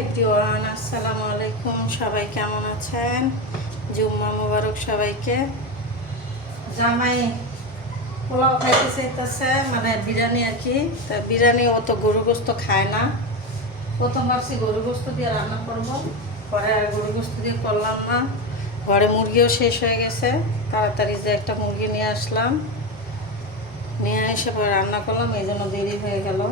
Everyone, আসসালামু আলাইকুম। সবাই কেমন আছেন? জুম্মা মোবারক সবাইকে। জামাই পোলাও খাইতে চাইতেছে, মানে বিরিয়ানি আর কি। তা বিরিয়ানি ও তো গরু গোস্ত খায় না। প্রথম ভাবছি গরু গোস্ত দিয়ে রান্না করব, পরে আর গরু গোস্ত দিয়ে করলাম না। ঘরে মুরগিও শেষ হয়ে গেছে, তাড়াতাড়ি যে একটা মুরগি নিয়ে আসলাম, নিয়ে এসে পরে রান্না করলাম, এই জন্য দেরি হয়ে গেল।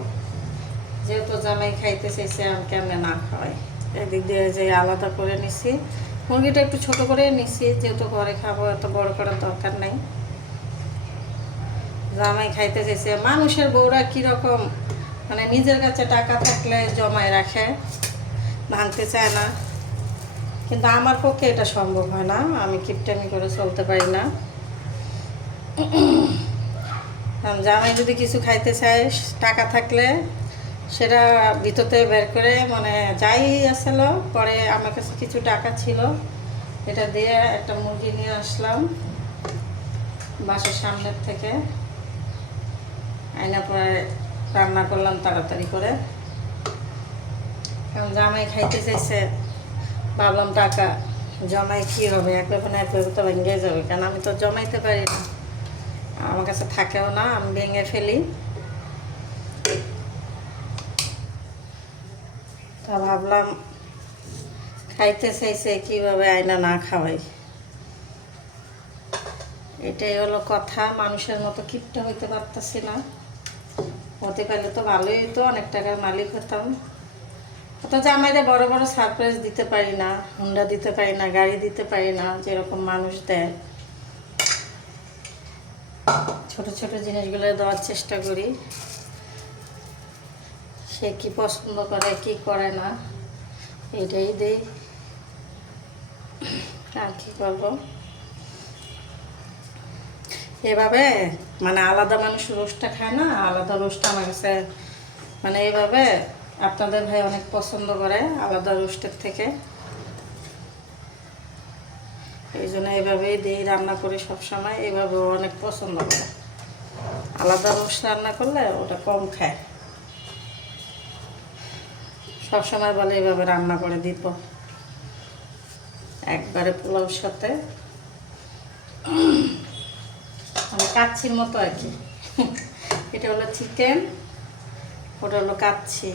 যেহেতু জামাই খাইতে চাইছে, আমি কেমনে না খাওয়াই। এদিক দিয়ে যে আলাদা করে নিছি, মুরগিটা একটু ছোট করে নিছি, যেহেতু ঘরে খাবো, এত বড় করার দরকার নাই। জামাই খাইতে চাইছে। মানুষের বউরা কীরকম, মানে নিজের কাছে টাকা থাকলে জমায় রাখে, ভাঙতে চায় না। কিন্তু আমার পক্ষে এটা সম্ভব হয় না, আমি কিপটামি করে চলতে পারি না। জামাই যদি কিছু খাইতে চায়, টাকা থাকলে সেটা ভিতরতে বের করে, মানে যাই আসছিল, পরে আমার কাছে কিছু টাকা ছিল, এটা দিয়ে একটা মুরগি নিয়ে আসলাম বাসার সামনের থেকে, আইনা পরে রান্না করলাম তাড়াতাড়ি করে। কারণ জামাই খাইতে চাইছে, ভাবলাম টাকা জমাই কী হবে, একভাবে না একভাবে তো ভেঙে যাবে, কারণ আমি তো জমাইতে পারি না, আমার কাছে থাকেও না, আমি ভেঙে ফেলি। তা ভাবলাম খাইতে চাইছে, কীভাবে আয়না না খাওয়াই। এটাই হলো কথা, মানুষের মতো কিপটা হইতে পারতেছি না। হতে পারলে তো ভালোই হতো, অনেক টাকার মালিক হতাম। অথচ আমাদের বড় বড় সারপ্রাইজ দিতে পারি না, হুন্ডা দিতে পারি না, গাড়ি দিতে পারি না, যেরকম মানুষ দেয়। ছোট ছোট জিনিসগুলো দেওয়ার চেষ্টা করি। সে কি পছন্দ করে কি করে না, এটাই দেই, আর কি করবো। এভাবে মানে আলাদা মানুষ রোস্টটা খায় না, আলাদা রোস্ট আমার কাছে, মানে এইভাবে আপনাদের ভাই অনেক পছন্দ করে আলাদা রোস্টের থেকে। এই জন্য এইভাবেই দিই, রান্না করি সবসময়, এইভাবে অনেক পছন্দ করে। আলাদা রোস্ট রান্না করলে ওটা কম খায়, সবসময় বলে এইভাবে রান্না করে দিব, একবারে পোলাওর সাথে, মানে কাচ্ছির মতো আর কি। এটা হলো চিকেন, ওটা হলো কাচ্ছি।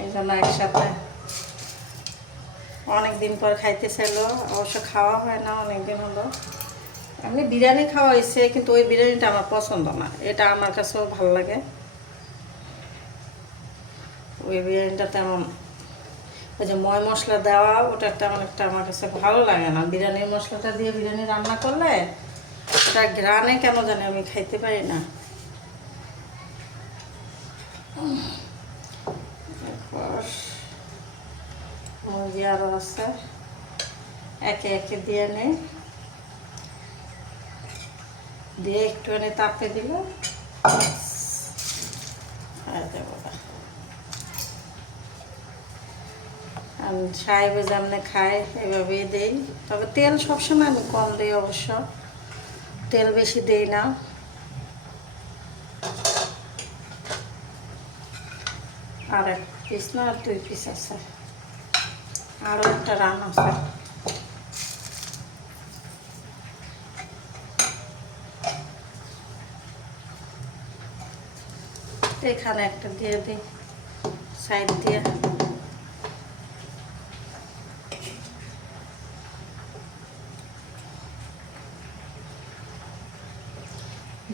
এই জন্য একসাথে অনেকদিন পর খাইতে চাইলো, অবশ্য খাওয়া হয় না অনেকদিন হলো। এমনি বিরিয়ানি খাওয়া হয়েছে, কিন্তু ওই বিরিয়ানিটা আমার পছন্দ না, এটা আমার কাছেও ভালো লাগে। ওই বিরিয়ানিটা তেমন, ওই যে ময় মশলা দেওয়া, ওটা তেমন একটা আমার কাছে ভালো লাগে না। বিরিয়ানির মশলাটা দিয়ে বিরিয়ানি রান্না করলে ওটা ঘ্রাণে কেন জানি আমি খাইতে পারি না। মুরগি আরও আছে, একে একে দিয়ে নেই, দিয়ে একটুখানি তাপে দিল আর দেবো। সাহেবে যেমনি খায় এভাবেই দেই, তবে তেল সবসময় আমি কম দিই, অবশ্য তেল বেশি দেই না। আর এক পিস না, আর 2 পিস আছে, আরও একটা রান আছে। এখানে একটা দিয়ে দিই সাইড দিয়ে।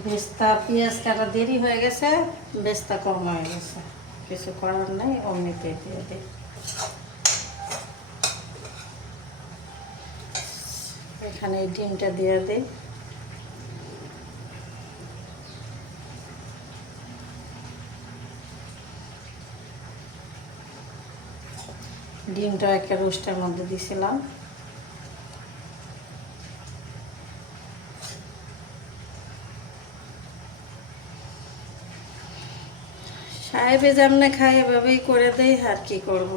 বেস্তা পেঁয়াজ কাটা দেরি হয়ে গেছে, বেস্তা কম হয়ে গেছে, কিছু করার নেই, অমনিতে দিয়ে দিই। এখানে এই ডিমটা দিয়ে দিই। ডিমটা একটা রোস্টের মধ্যে দিয়েছিলাম। সাহেবে যেমনে খাই এভাবেই করে দেই, আর কি করবো,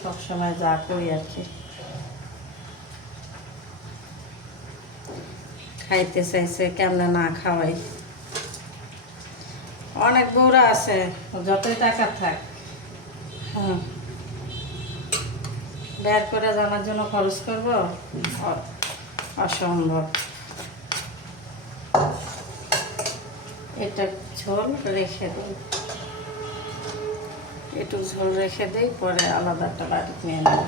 সবসময় যা করি আর কি। খাইতে চাইছে, কেমনে না খাওয়াই। অনেক বউরা আছে, যতই টাকা থাক, হুম, বের করে জানার জন্য খরচ করবো, অসম্ভব। এটা ঝোল রেখে দিই, একটু ঝোল রেখে দিই, পরে আলাদা একটা বাটি নিয়ে নেব।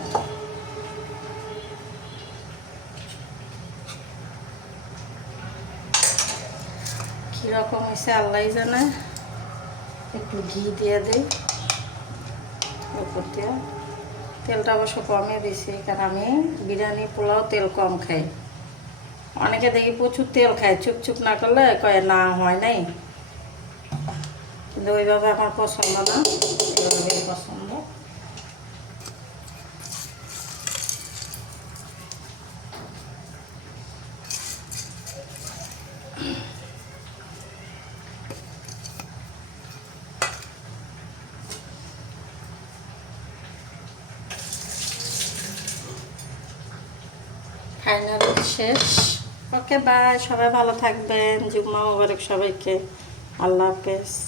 কীরকম হয়েছে আল্লাহ জানে। একটু ঘি দিয়ে দিই উপর দিয়ে। তেলটা অবশ্য কমে দিছি, কারণ আমি বিরিয়ানি পোলাও তেল কম খাই। অনেকে দেখি প্রচুর তেল খায়, চুপ চুপ না করলে কয়ে না হয় নাই, কিন্তু ওইভাবে আমার পছন্দ না, এইভাবেই পছন্দ। ফাইনালি শেষ। ওকে বাই, সবাই ভালো থাকবেন, জুম্মা মোবারক সবাইকে, আল্লাহ হাফেজ।